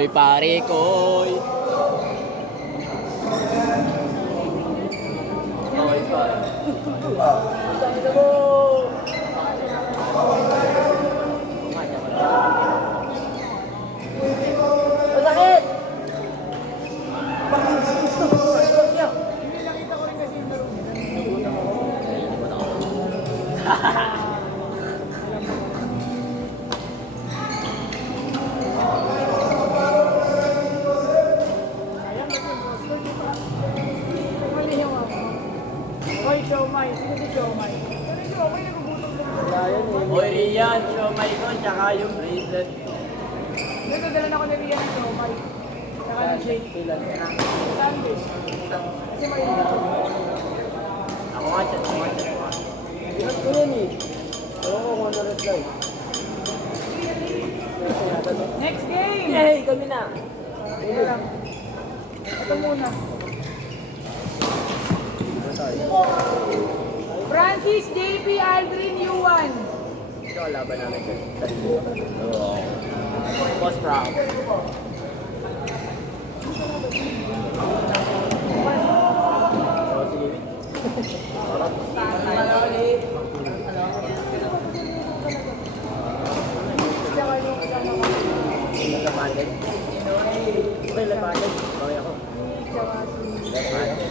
Koy, pare, koy. Koy, pare. Masakit! Oy, Rian, siomay ko, tsaka yung bracelet. Nagdadala ako ni Rian ng siomay. Saka ni Jay. Sunday. Kasi may Ako nga, chat, ako nga, chat. Bigat ko yan eh. Ewan ko kung ano reply. next game! Yay! Kami na! Ito lang. Ito muna. Francis, JP, Aldrin, Yuan. Ito ang laban namin dyan. Oo. Boss Brown. Oo, sige. Left-handed. Okay, left-handed. Okay ako. Left-handed.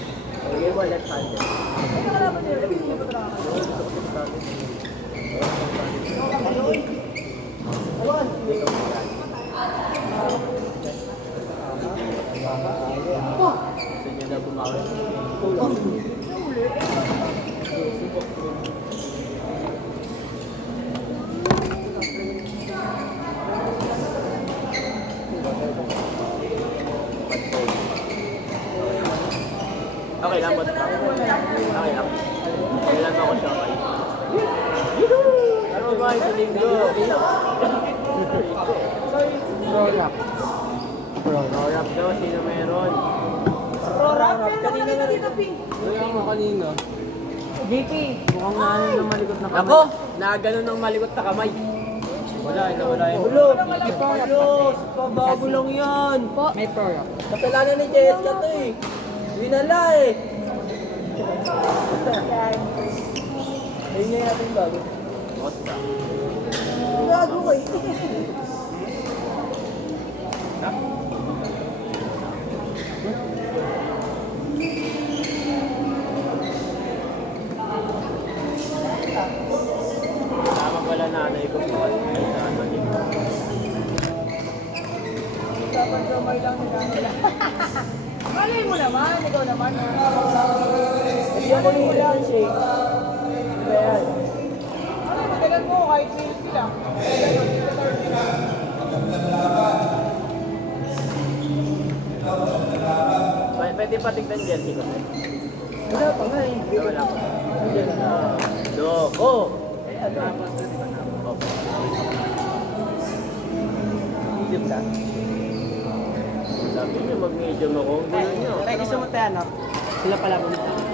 Okay mo, left-handed. Ano ka naman nila? Hindi mo talaga. Gusto niyo na bumawi? Okay lang, boss. Okay lang. Okay lang ako siya. Ano ba yung linggo? Roll up. Roll up daw, sino meron? Rorap, pero kanina dito, Pink. Kaya nga kanina. JP. Mukhang nga ano ng malikot na kamay. Ako, nakaganon ng malikot na kamay. Wala, nawala yung Ulo! Ulo! Pabago lang yan! May pro. Kasalanan ni Jessica to eh. Winala eh. Ayun niya natin bago. Basta. Gago ko eh. Tama pala nanay ko po. Dapat siomay lang ni Daniela. Malay mo naman, ikaw naman. Hindi ako ni Ilan Shake. Diba yan? Ano, madalan mo kahit milky lang. Pwede pa tignan jersey ko. Wala pa nga eh. Wala pa. Loko! Eh ano? Medium ka? Sabi niyo mag-medium ako. Ganun niyo. Tay, gusto mo tayo ano? Sila pala mo.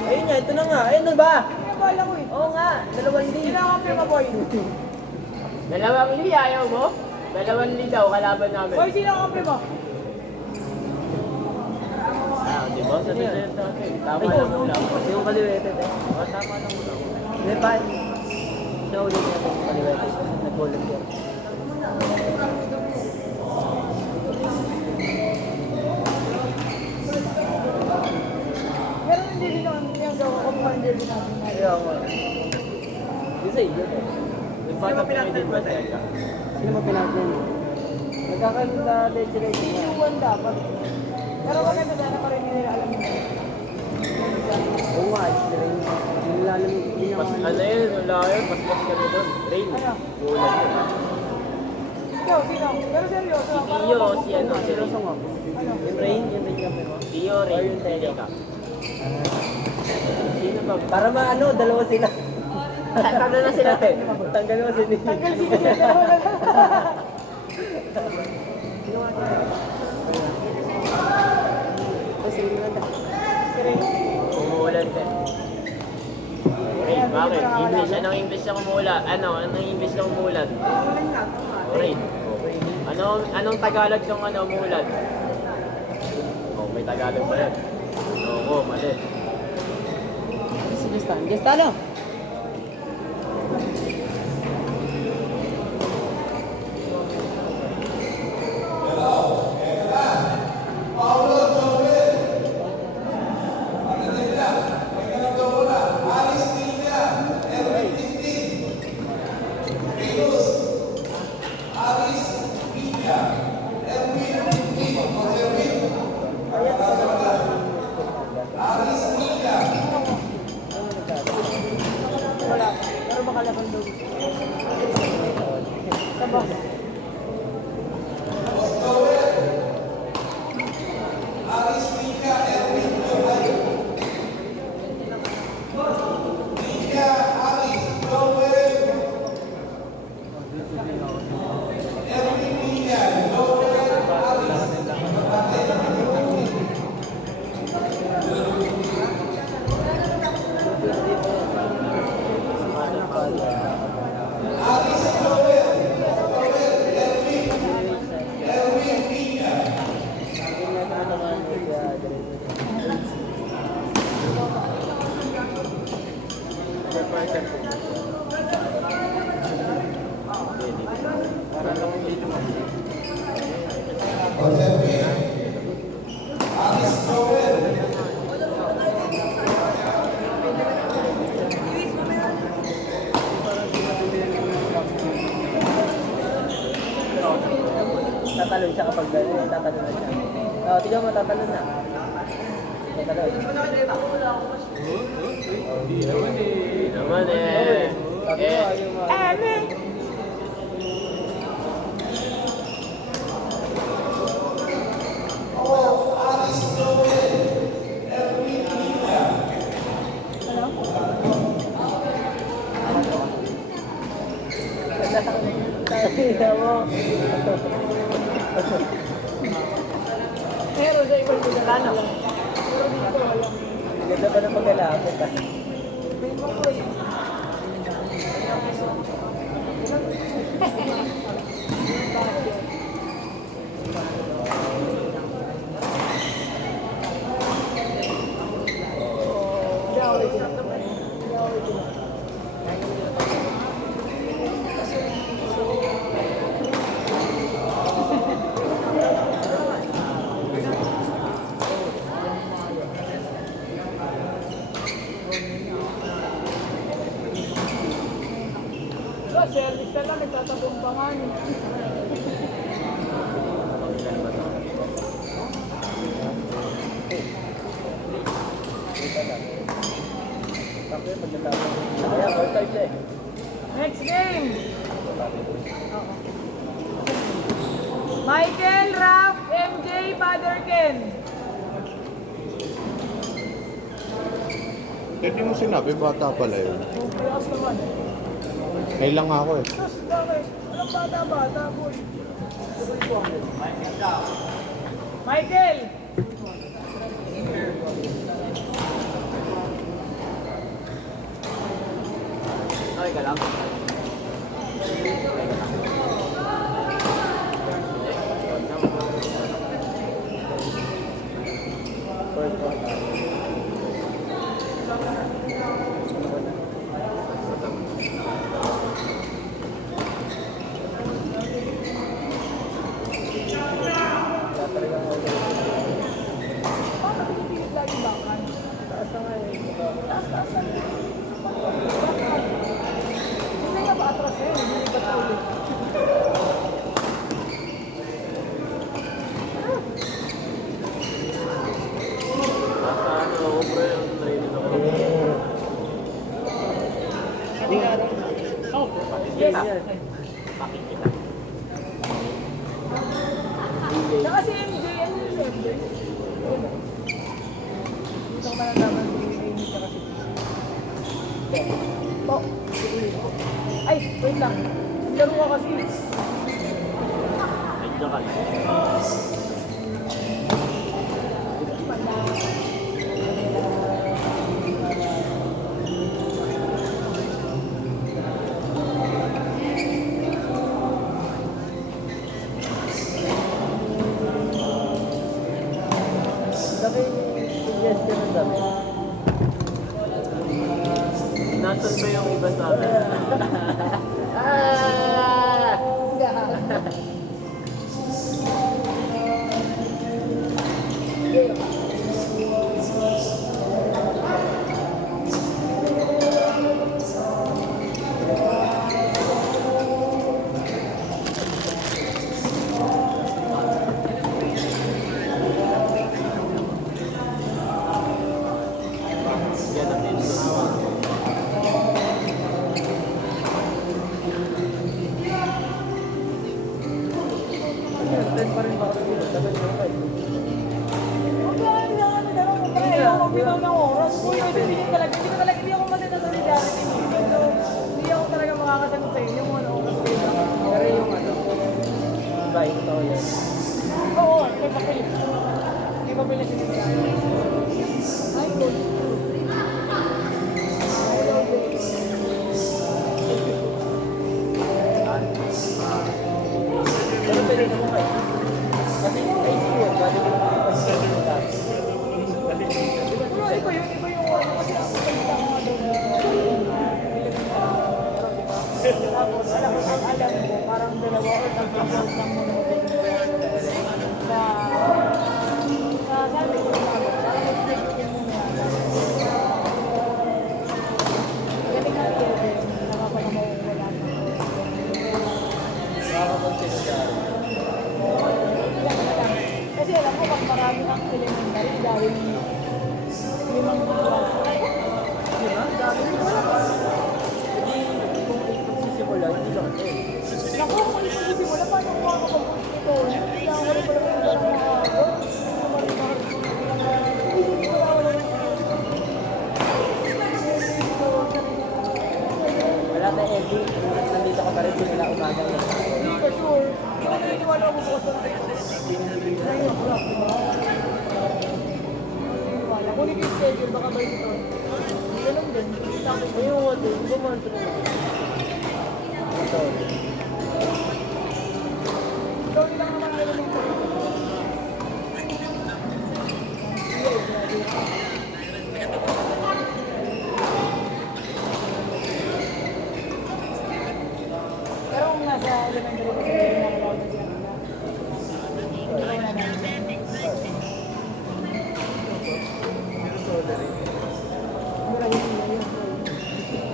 Ayun nga, ito na nga. Ayun na ba? Pinabala ko eh. Oo nga, 2 din. Kailangan pirma boy. Dalawang li, ayaw mo? Dalawang li daw, kalaban namin. Boy, sino ang pirma? Ah, di ba? Sabi sa'yo natin. Tama Ay, lang muna ako. yung kaliweted eh. Oh, tama lang muna ako. Hindi pa. Siya ulit niya yung kaliweted. Nag-volunteer. Pero hindi din naman yung gawa ko pa hindi din natin. Kaya ako. Yung sa iyo eh. Sino ba pinagtan ba tayo? Sino mo pinagdan? Nagkakaroon na leche rate Si niya. Yuan dapat. Pero maganda sana pa rin nila alam mo. Oo nga, rin. Nilalam hindi Mas naman. ano yun, wala yun, mas kami doon. Rain. Ano? Ulan yun. Ikaw, sino? Pero seryoso. Si parang Tio, mababog si ano, ko. si Seryoso nga. Ano? Yung rain kami mo. Tio, Or Rain, yung Teddy. Teddy ka. Sino ba? Para maano, dalawa sila. Tanggal na sila. Tanggal mo sila. Tanggal sino sila dalawa lang. Kasi yun na. Umuulan din. Rain, bakit? English, anong English na umuulan? Anong English na umuulan? Rain. Ano Anong Tagalog ng mulan? Oh, may Tagalog pa yan. Oo, mali. Sige, Stan. Yes, talo. Wala. Pero makalaban daw. Sabang. Tatalon siya kapag gano'n, tatalon na siya. Oo, tignan mo, tatalon na. Tatalon. Hindi naman eh. Tignan mo. Meron sa ibang pinalano. Pero dito walang. Ganda pa ng pagkalapit ah. May mga ko yun. Service ka lang, nagtatapong pa nga niya. Next game! Michael, Raph, MJ, Father Ken. Hindi mo sinabi, bata pala yun. Malakas naman. Kailang ako eh. Tapos bakit? Walang bata-bata, boy. Michael! Okay ka lang. Paano pinipilit lagi bakan? Taas na nga eh. Taas na. Hindi nga ba atras na yun? Hindi ba ulit? Nasa bro, yung training ako. Yes. Pakikita. Saka si MJ, ano yung MJ? Dito ko malalaman si Amy tsaka si Po. Ay, wait lang. Laro ka kasi. Medyo ka lang. iba sa amin. Yan ang pinagawa. Friend pa rin ba ako dito? Sabi ko kayo. Huwag ka lang lang ano na lang. Ayaw ko bitaw ng oras. Uy, hindi ko talaga. Hindi ako matita sa solidarity. So, hindi ako talaga makakasagot sa inyo kung ano oras kayo lang. Pero yung ano, bye, totoo yan. Oo, may papel. May papel na sinasabi. Ay, good. Pero pwede naman kayo. Kasi ICU yun, bali ko naman pag-sabi mo dati. Pero iba yung oras. Kasi ako salita ko nga doon. Tapos, alam mo, parang dalawa or tatlong oras lang muna na sabi ko na parang mag-break ko muna. Galing nga rin, nakapag-mawala na. Makakapag-sinadari. Kasi alam mo, pag marami ang elementary, dahil limang buwan. Diba? Dami rin wala. Hindi, kung magsisimula, hindi lang eh. Naku, kung hindi magsisimula, paano ko ako pag-push nito? Kaya ako rin pala kung parang makakabot. Wala na Eddie, nandito ka pa rin sila umaga yun. Hindi ka sure. Hindi ka naniniwala ako bukas na rin. Ngayon, wala, diba? Naniniwala. Kung hindi yung schedule, baka ba ito? Ganun din. Tapos, Ayun nga din, gumanto na. Ito. ikaw nilang naman ang elementary. Pero kung nasa elementary kasi hindi rin nakalaw na siya nila. Try na namin. Mura yun nila yun.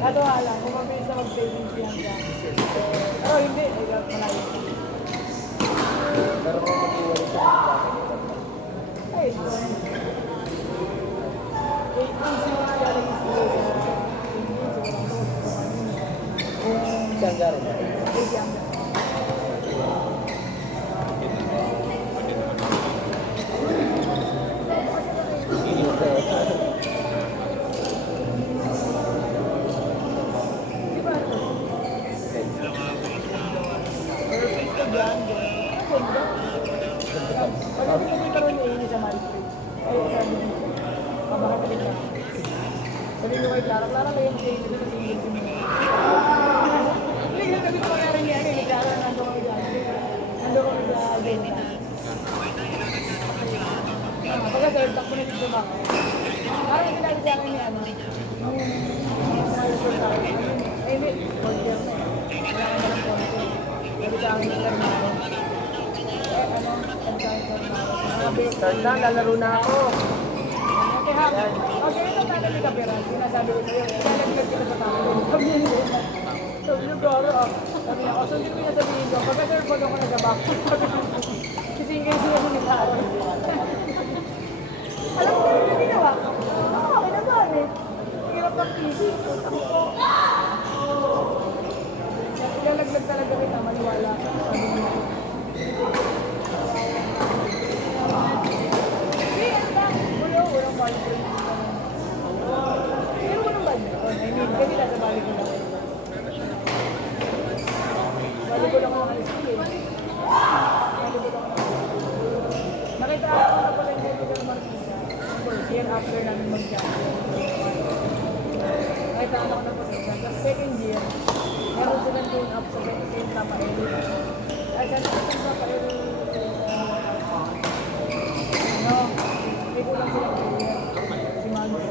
Kato nga lang, kung mabilis na mag-savings yan siya. Pero hindi, ay malayo. Pero kung mag-iwalay siya, Ay, ito. Wait, kung sino na lang yung school. siyang gano'n. Wait, yan. Di ba ito? Perfect ka dyan. Ang ganda. Pag hindi ko karoon ni Amy sa Manfred, ay sabi niya, mabakapit na. Sabi niyo kay Clara, Clara kayo si Amy kasi hindi ko niya. Hindi ko sabi ko nangyari niya, ni Clara, nandun kami dyan. Nandun kami sa Alventa. Pagka-third, takbo na dito ba? Parang sinabi sa akin niya, ano, yung mga sa akin, ay hindi, order. Wala ka nalang konti. Sabi sa akin, sir, na ano, Start na, lalaro na ako. okay, ha? Okay, ito sana ni Kapiran. Sinasabi ko sa'yo, ilalaglag kita sa tao. Sabi niya, sabi niya, garo ah. Sabi niya, sundin mo yung sabihin ko. Pagka-sir, pag ako nag-back. Sisingay siya mo ni Taro. Alam mo yung ginawa ko? Okay naman eh. Hirap ng easy. Ilalaglag talaga kita, maniwala. Sabi niya. Walang boyfriend. Pero walang badminton. I mean, kasi nasa balik ko lang. Balik ko lang ako ng school eh. Balik ko lang ako. Nakita ako na pala yung Jessica Marquisa. First year after namin mag-champion. Nakita ako na pala siya. Tapos second year, meron silang tune up sa St. Rafael. At sa St. Rafael, no, may kulang silang player. Si Manos.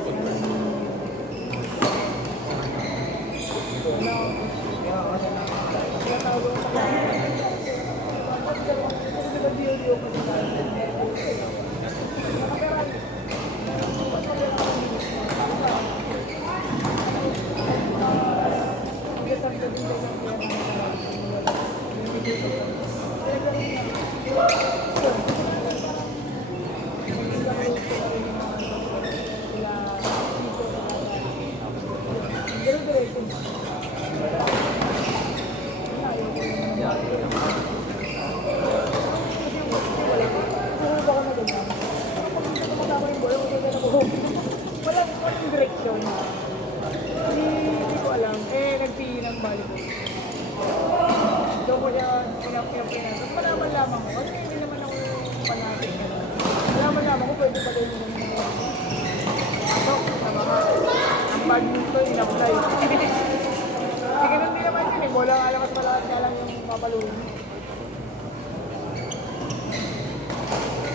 Walang direksyon. Hindi ko alam. Nagpihi ng volleyball. Doon ko niya pinapinapinan. Tapos malaman lamang ko. Kasi hindi naman ako panatin. Malaman lamang ko, pwede pa din yung so, ang badminton, in-apply. Hindi ganun din naman yun eh. Bola nga lang at malakas nga lang yung mapaluin.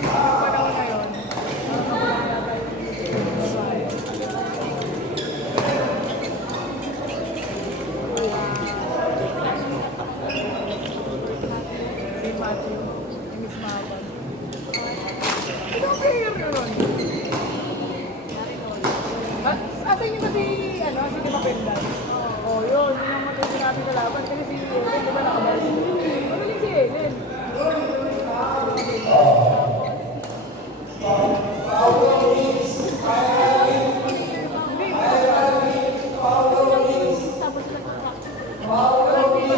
Yung panahon na yun, si Matthew, si Miss Mapan. Ito ang player nyo nun. Asan yun ba si Di Mapendan? Oh, yun ang matuloy natin sa laban. Kasi si Ellen, di ba nakabalik? Magaling si Ellen.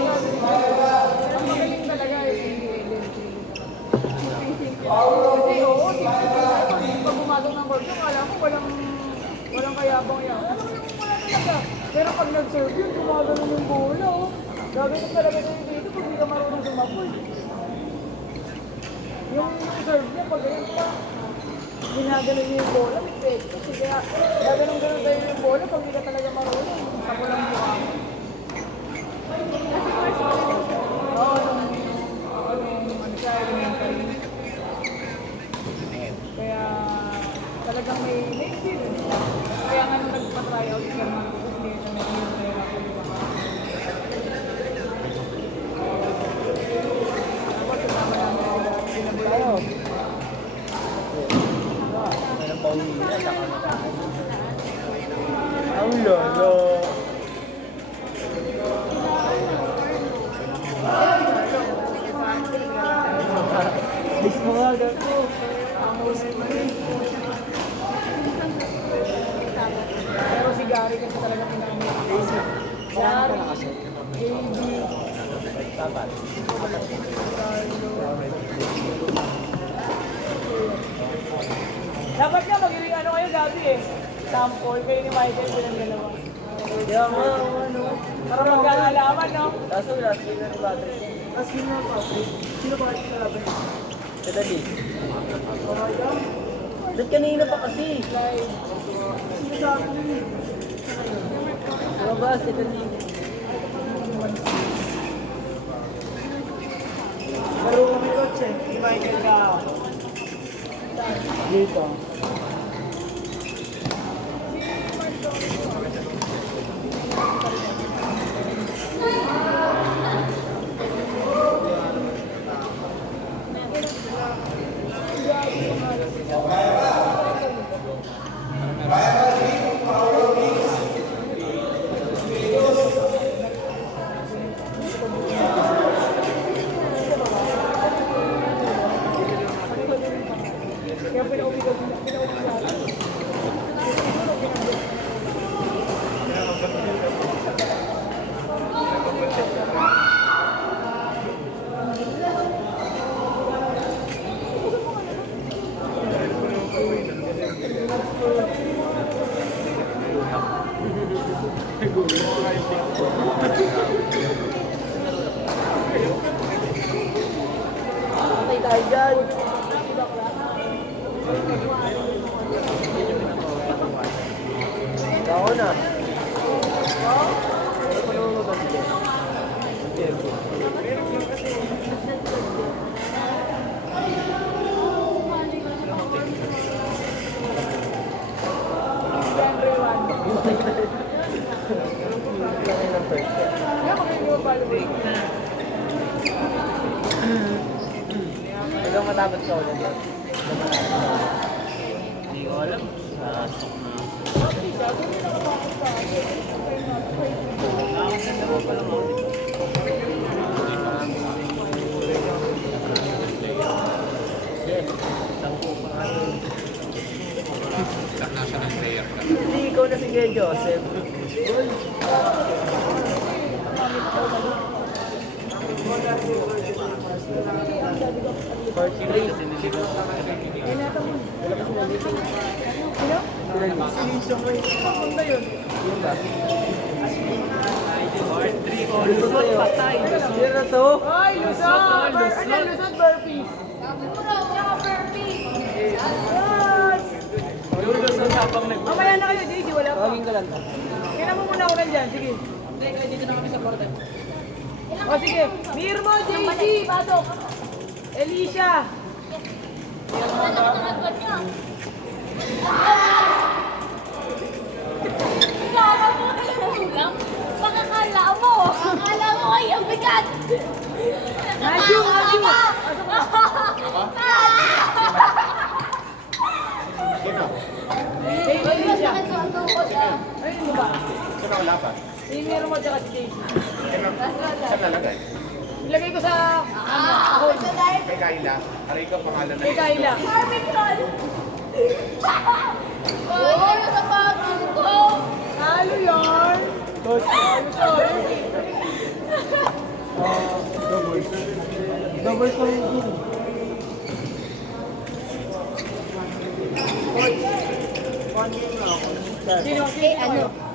Ang magaling talaga si Ellen. Kasi oo, pag bumasok ng court, akala ko walang kayabang-yabang. Wala talaga. Pero pag nag-serve yun, gumagano yung bola, oh. Gagawin talaga tayo dito pag hindi ka marunong sumapoy. Yung serve niya, pag ganyan pa, ginagano niya yung bola, may pwede. Kasi kaya, gaganon-ganon tayo yung bola pag hindi ka talaga marunong. Sako lang mukha mo. Oo, ano siya, elementary. Kaya, talagang may experience siya. Kaya nga nung nagpa-tryout siya mga hindi siya may nahihirapan, di ba? Ako, sumama namin sila. Tayo. Ang pauwi na, saka mataas. Ang lolo. Bis mo nga, gato. Ang husay mo rin. Pero si Gary kasi talaga pinaka-make. Gary, AB, Dapat. dapat nga magiging ano kayo Gabi eh. Sample kayo ni Michael bilang dalawa. Kaya nga, ano. Para magkakalaman, no? Kaso last year na ni Patrick. Sino na Patrick? Sino ba ito sa laban? Sa dali. Kaya, Ba't kanina pa kasi? live. Sino sa akin yun? Ano ba? Sa dali. Laro kami coach eh. Si Michael ka. Dito. Kaya pinauwi ko natin. Patay tayo dyan. Ako na. Kaya magaling yung volleyball. Matapos ka ulit. Hindi ko alam. Sasok na. Nakakasanda mo pa lang ako dito. Yes, sampu pa nga yun. National player ka. Hindi, ikaw na sige, Joseph. Lusot, patay. Sino na to? Ay, Luzon! Ano, Luzon burpees? Lusot habang nag... Mamaya na kayo, JJ, wala pa. Tawagin ka lang to. Kailan mo muna ako nandyan, sige. Dito na kami sa portal. O sige, Mirmo, JJ, pasok. Alicia. Pakakala mo! Akala mo ay ang bigat! Nadyo, Nadyo. Sino? JJ, Alicia. Bakit sa tukod ah? Ayun mo ba? Sino wala pa? Si Mirmo at si JJ. Saan nalagay? Ilagay ko sa, Ah! Ito dahil Kay Kayla. Aray ka pangalan na kay Kayla. Barbecue! Oh, ano sa pagod ko? Halo yarn. Double ko yung gin. Sino? Eh, ano?